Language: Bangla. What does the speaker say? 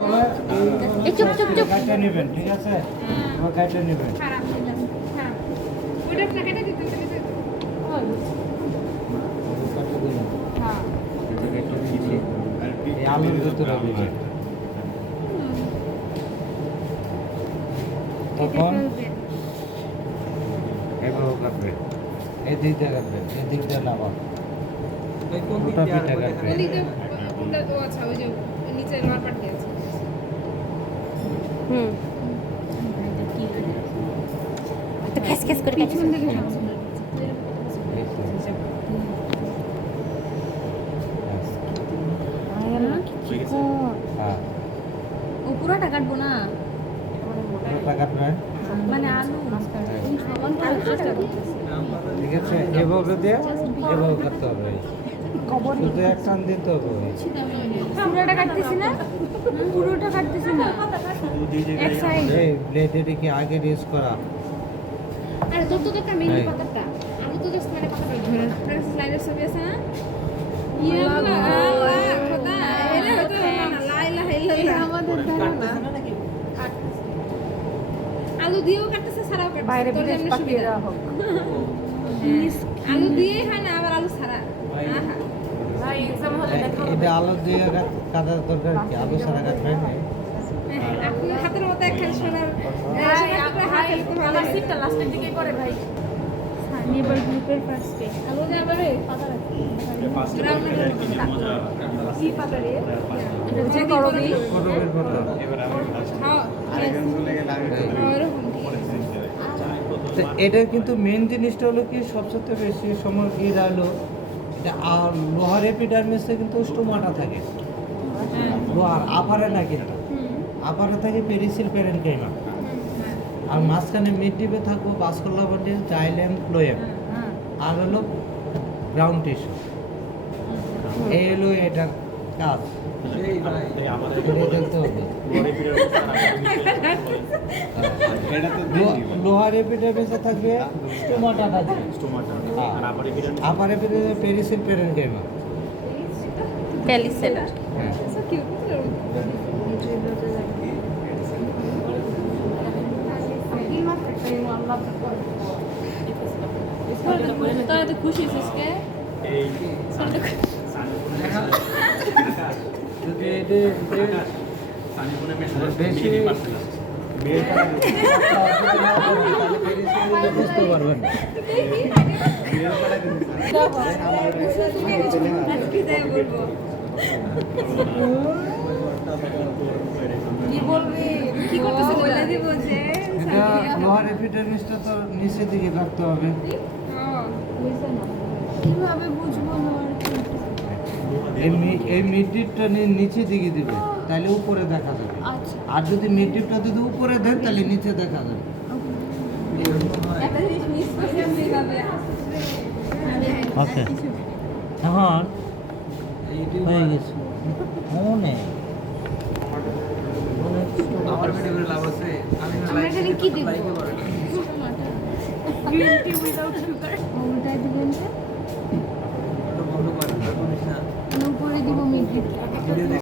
এই চুপ চুপ চুপ গাড়িটা নেবেন, ঠিক আছে? আমার গাড়িটা নেবেন। এই আলুর ভেতরে দিবেন। তখন এভাবে কাটবেন, এই দিক দিয়ে কাটবেন, এই দিক দিয়ে না আবার গোটা পিঠা কাটবেন। খেস খেস করে কাটছি হ্যাঁ, ও পুরোটা কাটবো না গোটা কাটবেন, মানে আলু সমান করে চেষ্টা করতেছি ঠিক আছে? এভাবে দিয়ে এভাবে কাটতে হবে, শুধু এক টান দিতে হবে। পুরোটা কাটতেছি না পুরোটা কাটতেছি না এক সাইড এই ব্লেডের কি আগে ইউজ করা? আর তোর তো একটা মেনু পাতাটা আমি তো জাস্ট মানে পাতাটা ধরে প্রেস স্লাইডার ছবি আছে না ইয়া আল্লাহ খোদা এটা হতো না লা ইলাহা ইল্লাল্লাহ আমাদের ধারণা আলু দিয়েও কাটতেছে ছাড়াও কাটতেছে বাইরে বিদেশ পাঠিয়ে দেওয়া হোক আলু দিয়ে হয় না আবার আলু ছাড়া আহা ভাই एग्जाम হলে দেখো এটা আলু দিয়ে কাটার দরকার কি? আলু ছাড়া কাটবেন না? আপনি হাতের মতো একখান সোনার হাতে ভালো সিটটা লাস্টের দিকে করে ভাই নেবার গ্রুপের ফার্স্ট পে আলু যাবে পাতা রাখি কি পাতা রে এটা যে করবি করবেন কথা। হ্যাঁ আরেকজন চলে গেল আমি তো এটার কিন্তু মেন জিনিসটা হলো কি সবচেয়ে বেশি সময় কি হলো এটা লোহার এপিডার্মিসে কিন্তু স্টোমাটা থাকে, লোহার আপারে না, কিন্তু আপারে থাকে পেরিসিল প্যারেনকাইমা, আর মাঝখানে মিড ডিপে থাকবো বাসকুলার বডি জাইলেম ফ্লোয়েম, আর হলো গ্রাউন্ড টিস্যু। এই হলো এটার কাজ, দেখতে হবে। লোহার এপিডার্মিসে থাকবে স্টোমাটা থাকবে, আপার এপিডার্মিসে পেরিসিল প্যারেনকাইমা। প্যালিসেডার হ্যাঁ, সো কিউট তোরা তো খুশি হয়েছিস কে যদি বেশি বুঝতে পারবেন না। কি বলবি কি করতেছিস বলে দিব যে এটা লোহার এপিডার্মিসটা তো নিচের দিকে রাখতে হবে। কিভাবে বুঝবো না এই মিডডিপটা নিচে দিকে দিবে, তাহলে উপরে দেখা যাবে। আচ্ছা আর যদি মিডডিপটা যদি উপরে দেন তাহলে নিচে দেখা যাবে। একটা জিনিস মিস করছি আমি এইভাবে ওকে, এখন হয়ে গেছে মনে আমরা এখানে কি দিব গ্রিন টি উইদাউট সুগার ওটাই দিবেন যে উপরে দিব মিড